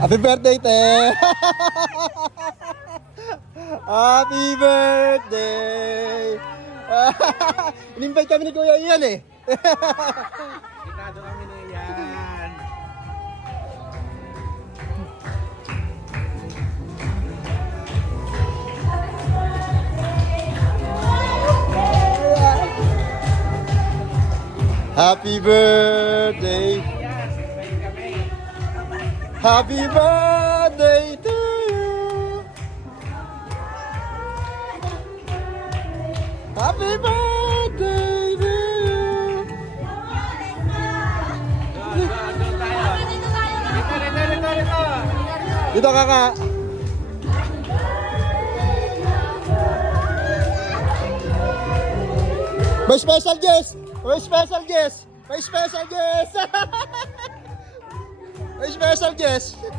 Happy birthday, te! Happy birthday! In-invite kami ni Kuya Ian eh. Kitado kami na yan. Happy birthday! Happy birthday to you! Happy birthday to you! Doon tayo. Rito. Dito kaka! May special guest! May special guest! May special guest! May special guest! Happy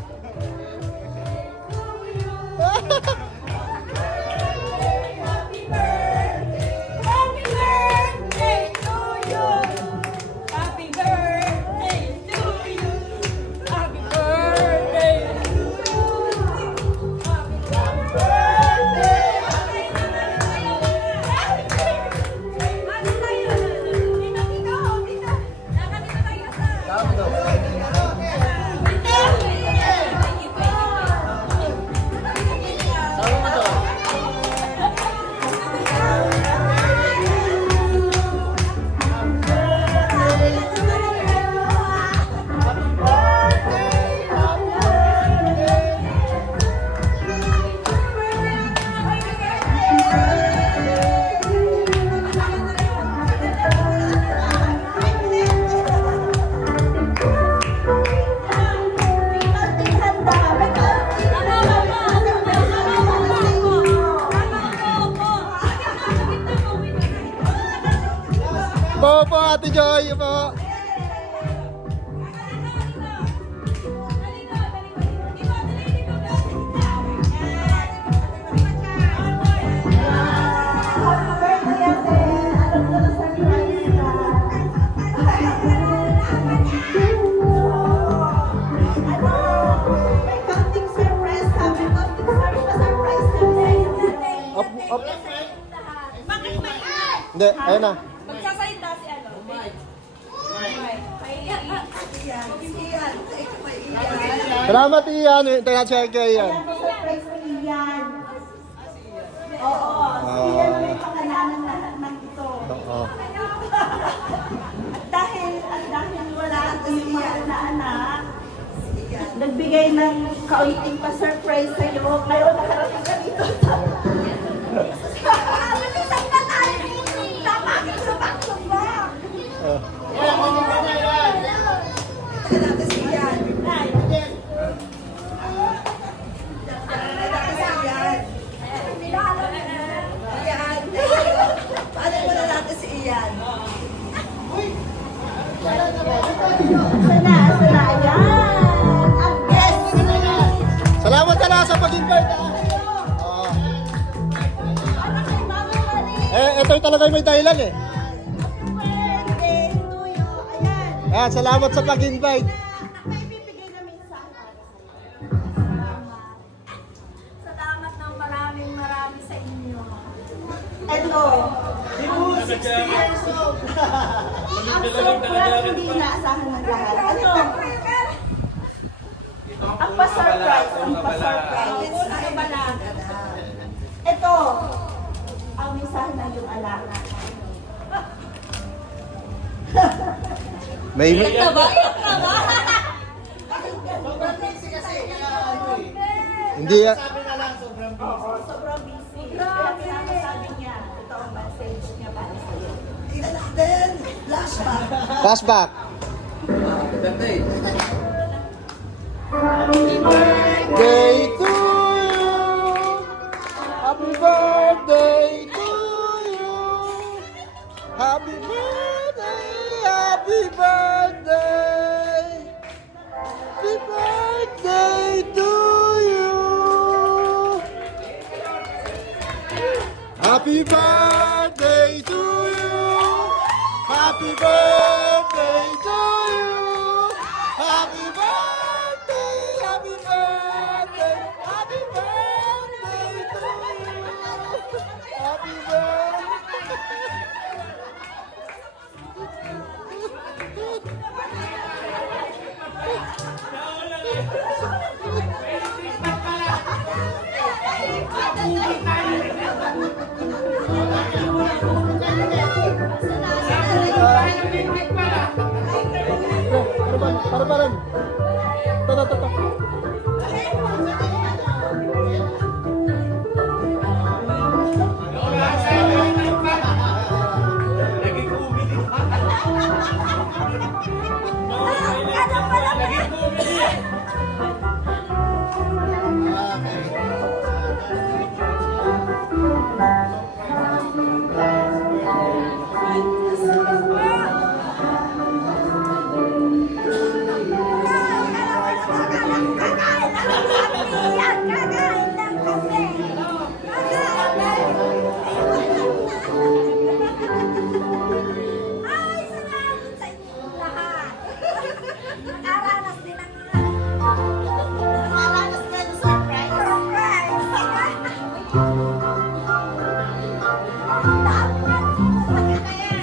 birthday to you. Happy birthday to you. Happy birthday to you. Happy birthday. Po, Ate Joy, po. Up, up. Hindi, ayun na. Magsasalita si ano? Salamat, Ian. Hintay natin siya kay Ian. Surprise mo Ian. Oo, si Ian na may pakalanan lahat ng ito. Oo. At dahil wala yung mahal na anak, nagbigay ng kaunting pa-surprise sa'yo. Ngayon nakarating ka dito. Bilisan na tayo! Tama ka sa back-to-back! Sana, ayan! Ang best! Salamat ka na sa pag-invite, ha? Oo. Ito talaga may dahilan, eh. Birthday to you! Ayan! Ayan, salamat sa pag-invite. May bibigay na minsan para sa'yo. Salamat ng maraming sa inyo. Ito. 60 years old. Ang sobrang hindi inaasahan ng lahat. Ano? Ang pa-surprise. Ang pa-surprise. Ano ba lang? Ito. Ang mensahe ng iyong alaga. May hindi ya. Oo, sobrang busy. Kaya pinakasabi niya, ito ang message niya para sa'yo. Flashback. Happy birthday to you. Happy birthday to you. Happy birthday. Happy birthday. Happy birthday to you. Happy birthday to you. Happy birthday to you. Happy birthday. Happy birthday. Para. Ito. Naging umili. Naging umili. Ay, salamat sa inyong lahat. Nakaranas din ang nakaranas din ng surprise.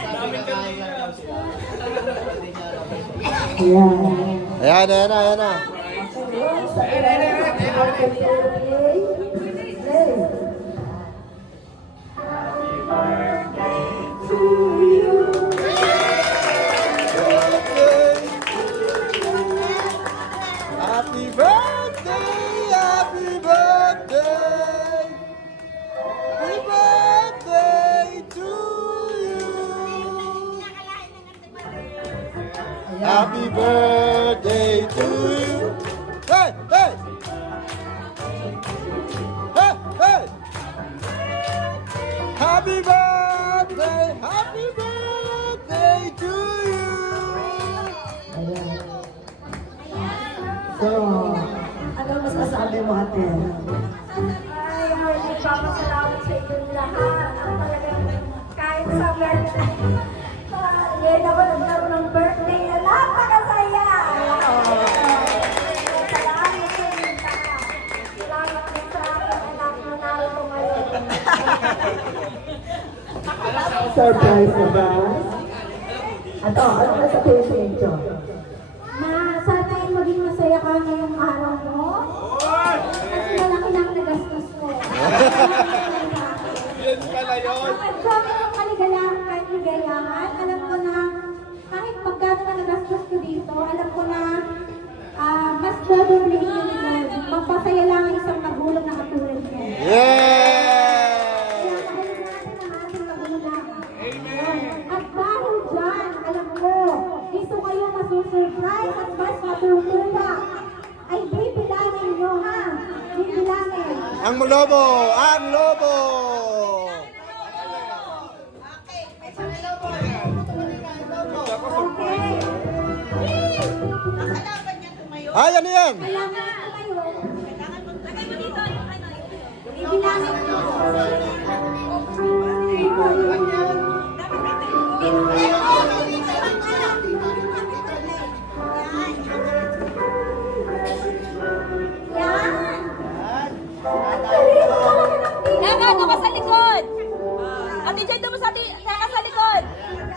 Daming kanina. Ayan na. Happy birthday, happy birthday. Happy birthday to you. Happy birthday to you. Hey! Happy birthday to you. So, ano masasabi mo, ate? Ay, nagpapasalamat sa inyong lahat. Ang talagang kahit sa birthday. Ngayon ako nagkaroon ng birthday na napakasaya. Salamat sa inyong lahat. Salamat din sa aking anak na narito ngayon. Surprise na ba? Ano masasabi sa inyo? Sana ay maging masaya ka ngayong araw mo. Kasi malaki lang nagastos mo. Yan pala yun. Ang dami ng kaligayahan. Alam ko na kahit magkano na nagastos ko dito, alam ko na mas dodoblihin yun. Magpasaya lang ang isang magulang na katulad niya. Yeah! Kaya dahil natin ang ating magulang. At dahil dyan, alam ko, gusto kayo masusurprise at mas matutuwa. Ay bibilangin nyo ha. Bibilangin. Ang lobo! Okay. Ay, ano yan? Kailangan ko kayo. Lagay mo dito yung ano. Bibilangin nyo. Yan. Naka, doon ka sa likod. Ate Jay, doon mo sa naka sa likod.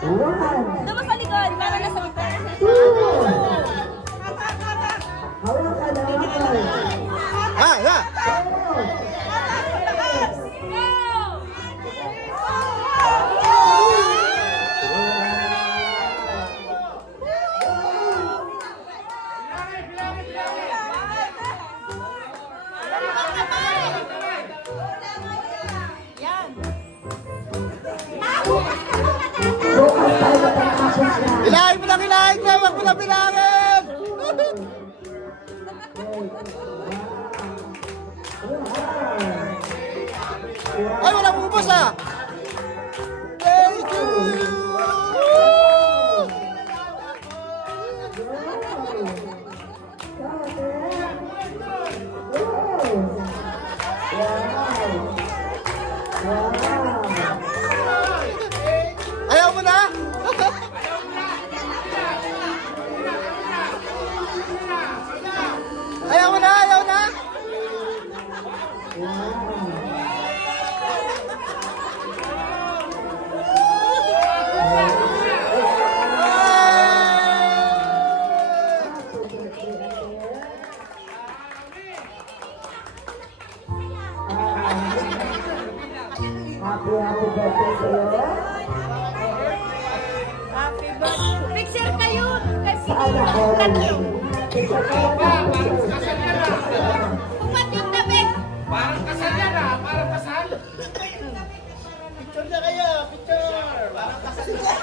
Doon mo sa likod, para nasa likod. Yeah! Ilahin mo lang, huwag mo lang bilangin! Ay, walang ubos ah! Thank you! Ayaw mo na? Ayaw na? Happy birthday sa'yo. Happy birthday. Picture kayo. Saan ako? Upat yung tabi. Parang kasal yan ah, parang kasal. Picture na kayo, picture. Parang kasal na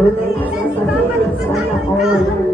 Tunay na sasabihin sana all.